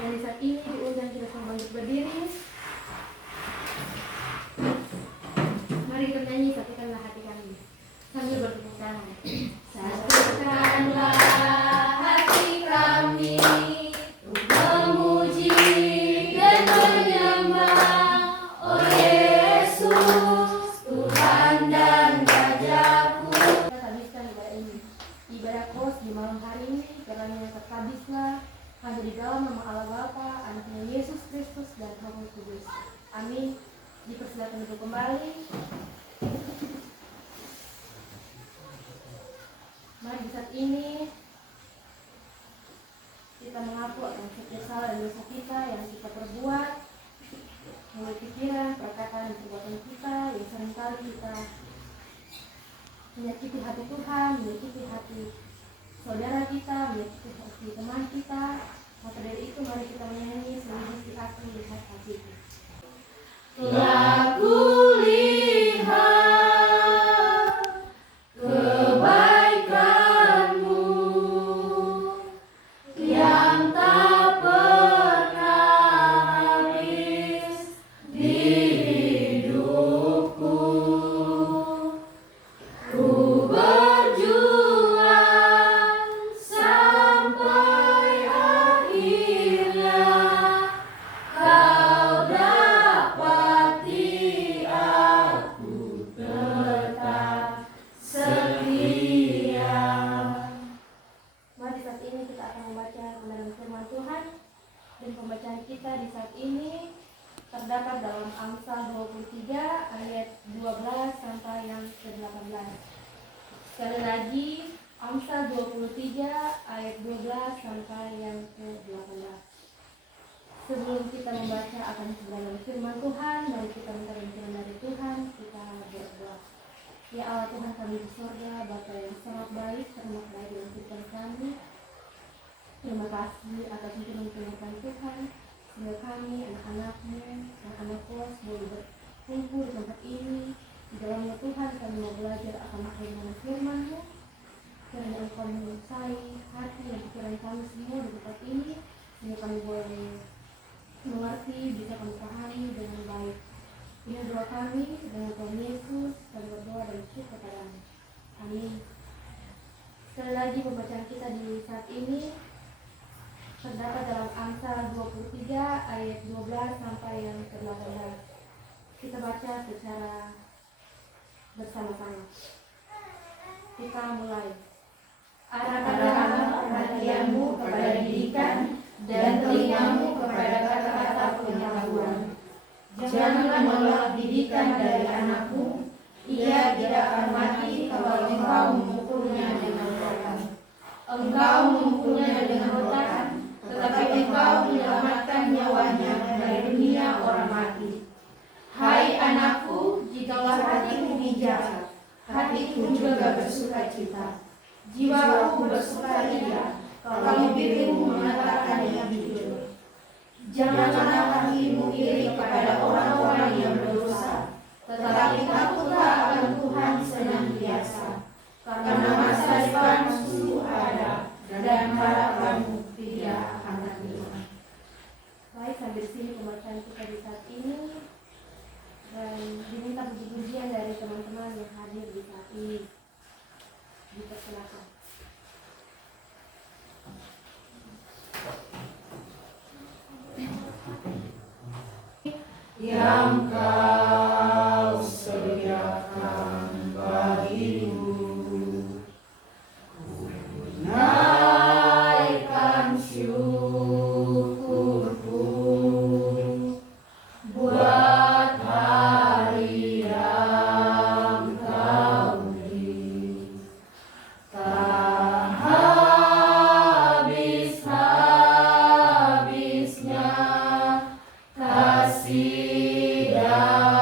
Dan di saat ini diundang kita semua untuk berdiri. Mari kita nyanyi Satukanlah Hati Kami sambil bertepuk tangan. Satukanlah hati kami untuk memuji dan menyembah Oh Yesus, Tuhan dan Rajaku. Kita habiskan ibadah ini, ibadah kos di malam hari ini, kiranya terhabislah hanya di dalam nama Allah Bapa, Anaknya Yesus Kristus dan Roh Kudus. Amin. Dipersilakan untuk kembali. Mari di saat ini kita mengaku akan setiap salah dan dosa kita yang kita perbuat, melalui pikiran, perkataan, dan perbuatan kita yang seringkali kita menyakiti hati Tuhan, menyakiti hati saudara kita, menyakiti hati teman kita. Maka dari itu mari kita menyanyi Selidiki Aku Lihat Hatiku. Telah kulihat kebaikanmu yang tak pernah habis di hidupku. Ku berjuang sampai akhirnya kau dapati aku tetap setia. Mari saat ini kita akan membaca kebenaran firman Tuhan, dan pembacaan kita di saat ini terdapat dalam Amsal 23 ayat 12 sampai yang ke-18. Sekali lagi, Amsal 23 ayat 12 sampai yang ke-18. Sebelum kita membaca akan kebenaran firman Tuhan, mari kita minta bantuan dari Tuhan. Kita berdoa. Ya Allah Tuhan kami di surga, Bapa yang sangat baik, terima kasih dalam kehidupan kami. Terima kasih atas firman Tuhan, sehingga kami anak-anakmu, anak-anak kos boleh berkumpul di tempat ini. Di dalamnya Tuhan kami mau belajar akan bagaimana firman-Mu. Kiranya Engkau menguasai hati dan pikiran kami semua di tempat ini, sehingga kami boleh mengerti, bisa kami pahami dengan baik. Ini doa kami dengan Tuhan Yesus, kami berdoa dan bersyukur kepada-Mu. Amin. Sekali lagi pembacaan kita di saat ini terdapat dalam Amsal 23 ayat 12 sampai yang ke-18. Kita baca secara bersama-sama. Kita mulai. Arahkanlah perhatianmu kepada didikan dan telingamu kepada kata-kata pengetahuan. Jangan menolak didikan dari anakmu, ia tidak akan mati kalau engkau memukulnya dengan rotan. Engkau memukulnya dengan rotan, tetapi engkau menyelamatkan nyawanya dari dunia orang mati. Hai anakku, jikalau hatimu bijak, hatiku juga bersuka cita. Jiwaku bersukaria kalau bibirmu mengatakan yang jujur. Janganlah hatimu iri kepada orang-orang yang berdosa, tetapi takutlah akan Tuhan senantiasa. Karena masa depan sungguh ada, dan harapanmu tidak akan hilang. Baik, sampai sini pembacaan kita di saat ini, dan diminta puji-pujian dari teman-teman yang hadir di saat ini. Dipersilakan. Yang kau sediakan bagiku, naikkan syukurku buat hari yang kau beri. Tak habis-habisnya kasih dan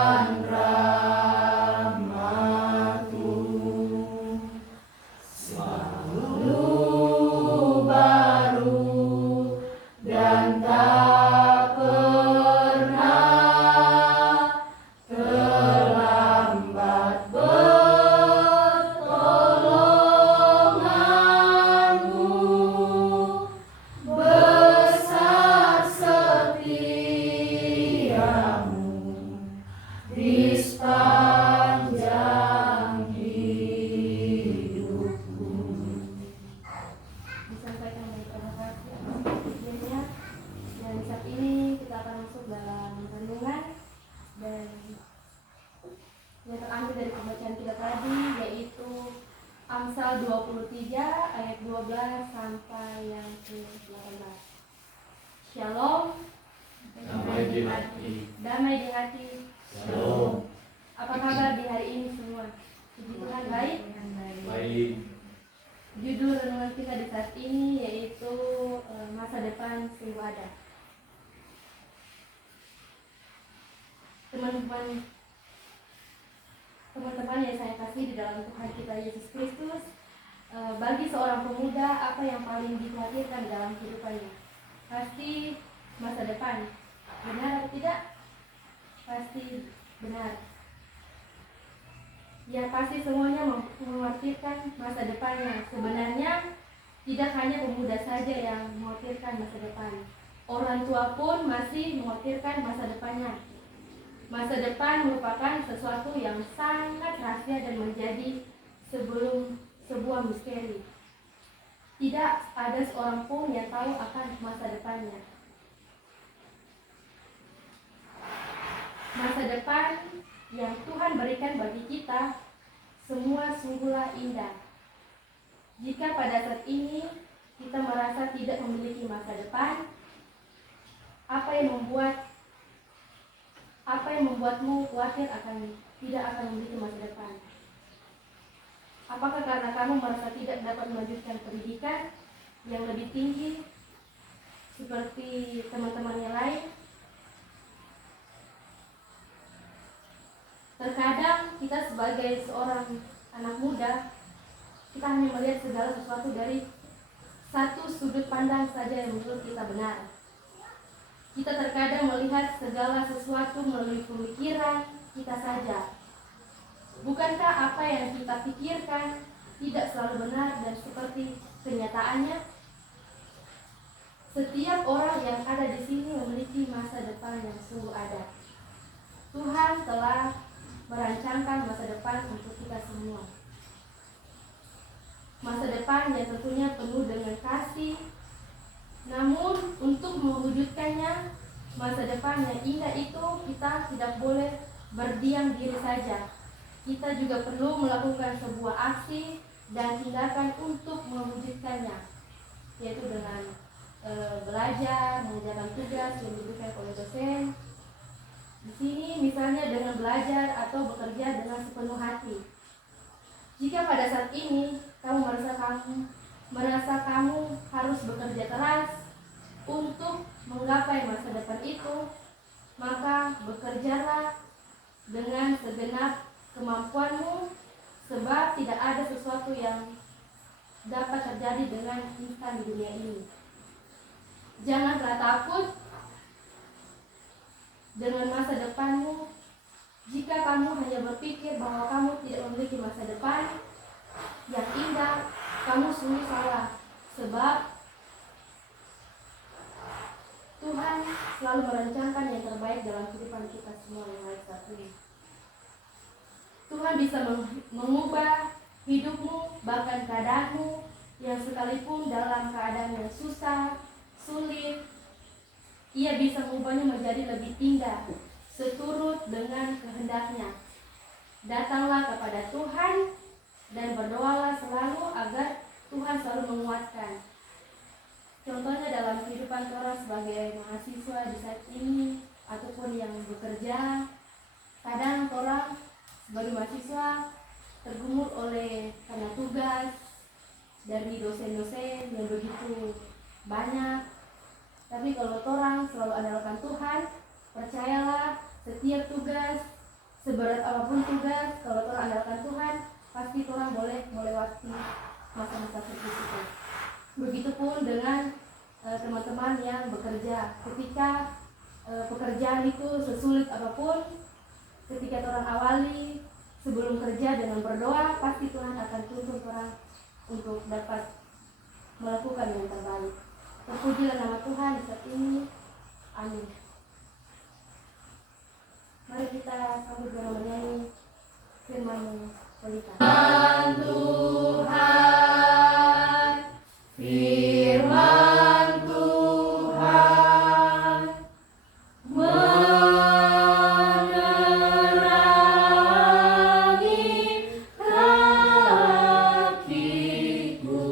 Shalom. Damai di hati. Damai di hati. Shalom. Apa kabar di hari ini semua? Puji Tuhan baik. Baik. Judul renungan kita di saat ini yaitu masa depan sungguh ada. Teman-teman yang saya kasih di dalam Tuhan kita Yesus Kristus, bagi seorang pemuda apa yang paling dikhawatirkan dalam kehidupannya? Pasti masa depan. Benar atau tidak? Pasti benar. Ya pasti semuanya mengkhawatirkan masa depannya. Sebenarnya tidak hanya pemuda saja yang mengkhawatirkan masa depan. Orang tua pun masih mengkhawatirkan masa depannya. Masa depan merupakan sesuatu yang sangat rahasia dan menjadi sebuah misteri. Tidak ada seorang pun yang tahu akan masa depannya. Masa depan yang Tuhan berikan bagi kita semua sungguhlah indah. Jika pada saat ini kita merasa tidak memiliki masa depan, apa yang membuatmu khawatir tidak akan memiliki masa depan? Apakah karena kamu merasa tidak dapat melanjutkan pendidikan yang lebih tinggi seperti teman-teman yang lain? Terkadang kita sebagai seorang anak muda, kita hanya melihat segala sesuatu dari satu sudut pandang saja yang menurut kita benar. Kita terkadang melihat segala sesuatu melalui pemikiran kita saja. Bukankah apa yang kita pikirkan tidak selalu benar dan seperti kenyataannya? Setiap orang yang ada di sini memiliki masa depan yang sungguh ada. Tuhan telah merancangkan masa depan untuk kita semua. Masa depan yang tentunya penuh dengan kasih. Namun untuk mewujudkannya, masa depan yang indah itu kita tidak boleh berdiam diri saja. Kita juga perlu melakukan sebuah aksi dan tindakan untuk mewujudkannya, yaitu dengan belajar, mengerjakan tugas yang diberikan oleh dosen. Di sini misalnya dengan belajar atau bekerja dengan sepenuh hati. Jika pada saat ini kamu merasa kamu harus bekerja keras untuk menggapai masa depan itu, maka bekerjalah dengan segenap kemampuanmu, sebab tidak ada sesuatu yang dapat terjadi dengan instan di dunia ini. Janganlah takut dengan masa depanmu. Jika kamu hanya berpikir bahwa kamu tidak memiliki masa depan yang indah, kamu sungguh salah. Sebab Tuhan selalu merencanakan yang terbaik dalam kehidupan kita semua yang ada saat ini. Tuhan bisa mengubah hidupmu, bahkan keadaanmu yang sekalipun dalam keadaan yang susah, sulit, Ia bisa mengubahnya menjadi lebih indah, seturut dengan kehendaknya. Datanglah kepada Tuhan dan berdoalah selalu agar Tuhan selalu menguatkan. Contohnya dalam kehidupan orang sebagai mahasiswa di saat ini ataupun yang bekerja, kadang orang sebagai mahasiswa tergumul oleh karena tugas dari dosen-dosen yang begitu banyak. Tapi kalau orang selalu andalkan Tuhan, percayalah setiap tugas, seberat apapun tugas, kalau orang andalkan Tuhan, pasti orang boleh melewati masa-masa sulit itu. Begitupun dengan teman-teman yang bekerja. Ketika pekerjaan itu sesulit apapun, ketika orang awali sebelum kerja dengan berdoa, pasti Tuhan akan tuntun orang untuk dapat melakukan yang terbaik. Terpujilah nama Tuhan di saat ini. Amin. Mari kita sambut dengan menyanyi firman pelita. Tuhan, firman Tuhan menerangi kakiku.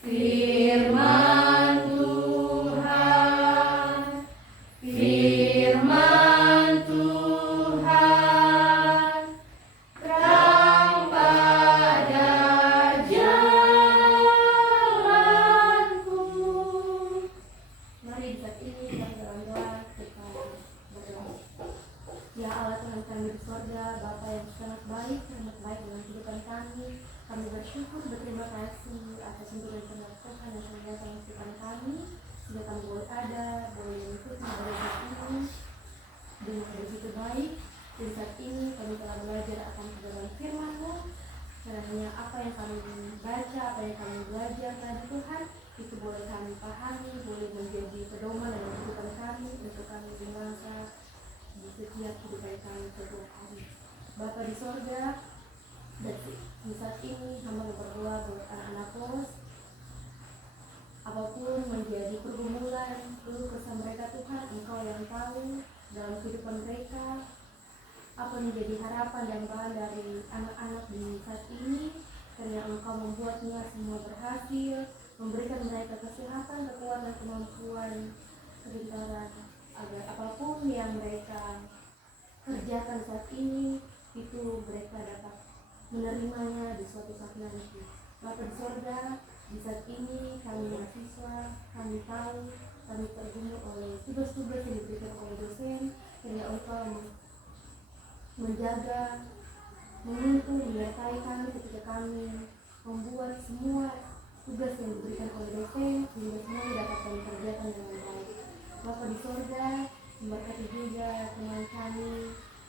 Firman Tuhan sudah kami boleh ada, boleh mengikuti ibadah saat ini dengan begitu baik. Dan saat ini kami telah belajar akan kebenaran firman-Mu. Kiranya apa yang kami baca, apa yang kami belajar tadi Tuhan, itu boleh kami pahami, boleh menjadi pedoman dalam kehidupan kami, untuk kami dewasa di setiap kehidupan kami setiap hari. Bapa di sorga, dan di saat ini hamba berdoa buat anak-anak apapun menjadi pergumulan, keluh kesah mereka Tuhan, Engkau yang tahu dalam kehidupan mereka, apa menjadi harapan dan bahan dari anak-anak di saat ini. Karena Engkau membuatnya semua berhasil, memberikan mereka kesehatan, kekuatan, kemampuan, kebenaran, agar apapun yang mereka kerjakan saat ini, itu mereka dapat menerimanya di suatu saat nanti. Bapa di sorga, di saat ini kami mahasiswa, kami tahu kami tergumul oleh tugas-tugas yang diberikan oleh dosen. Karena Engkau menjaga, menuntun, menyertai kami ketika kami membuat semua tugas yang diberikan oleh dosen, sehingga semuanya dapat kami kerjakan dengan baik. Bapa di sorga, memberkati juga teman kami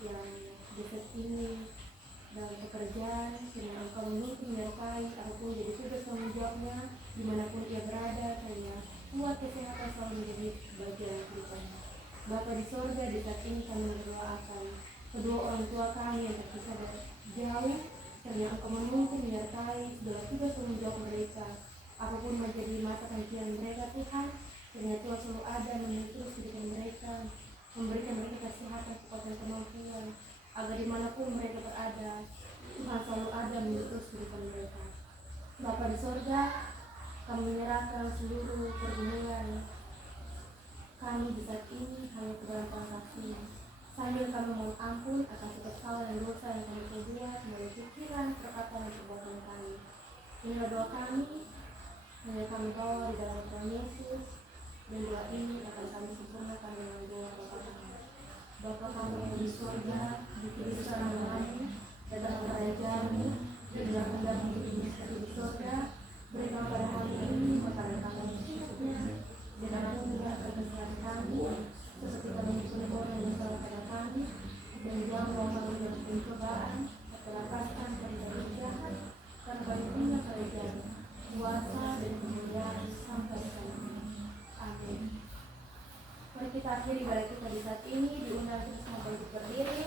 yang di saat ini dalam pekerjaan, karena Engkau menuntun, menyertai, apapun jadi tugas tanggung jawabnya, dimanapun ia berada, karena kuat kesehatan selalu menjadi bagian kehidupannya. Bapa di sorga, di saat ini kami berdoakan kedua orang tua kami yang terpisah jauh, karena Engkau menuntun, menyertai segala tugas tanggung jawab mereka, apapun menjadi mata pencarian mereka Tuhan, karena Tuhan selalu ada menuntun kehidupan mereka, memberikan mereka kesehatan, kekuatan, kemampuan, agar dimanapun mereka berada, Tuhan selalu ada menuntun kehidupan mereka. Bapa di sorga, kami menyerahkan seluruh pergumulan kami di saat ini hanya kepada Tuhan kasih. Sambil kami mohon ampun akan setiap salah dan dosa yang kami perbuat melalui pikiran, perkataan, dan perbuatan kami. Inilah doa kami, hanya kami bawa di dalam Tuhan Yesus, dan doa ini akan kami sempurnakan dengan doa Bapa kami. Bapa kami yang di surga, dikuduskan namamu, datanglah kerajaan-Mu, jadilah kehendakmu seperti di surga. Berikan pada hari ini makanan kami secukupnya, dan ampunilah kesalahan kami, seperti kami mengampuni orang yang salah pada kami, dan jangan bawa kami dalam pencobaan, tapi lepaskan kami dari jahat, karena bagimu kerajaan, kuasa, dan kemuliaan sampai selamanya. Amin. Mari kita akhiri ibadah kita di saat ini, diundang terus untuk berdiri.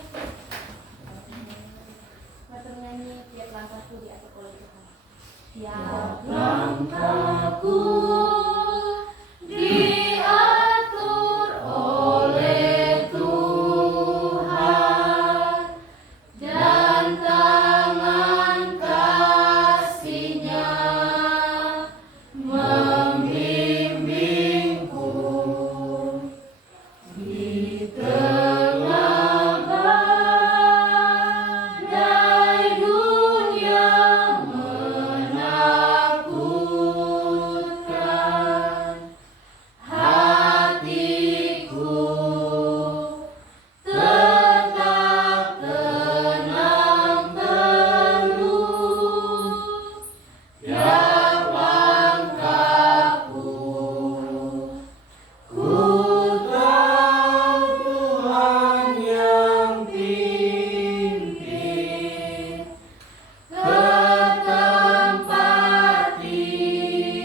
Kita menyanyi tiap langkahku diatur oleh Tuhan. Tiap langkahku diatur oleh Tuhan, dan tangan kasih-Nya membimbingku di tengah badai dunia menakutkan. Hatiku tetap tenang teduh, tiap langkahku ku tahu Tuhan yang pimpin ke tempat diriku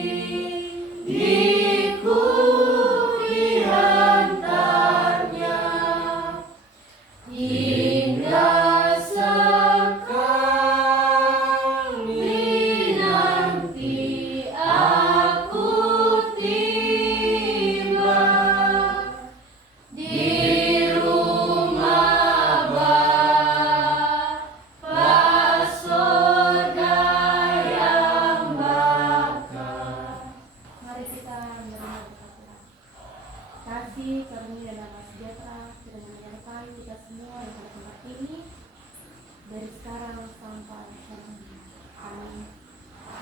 diantarnya, hingga sekali nanti aku tiba di rumah Bapa surga yang bakal. Mari kita menerima berkat Tuhan. Kasih, karunia, dan damai sejahtera sudah menyertai kita semua di tempat ini dari sekarang sampai selamanya. Amin.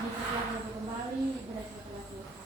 Di setelah kembali, berarti kita selesai.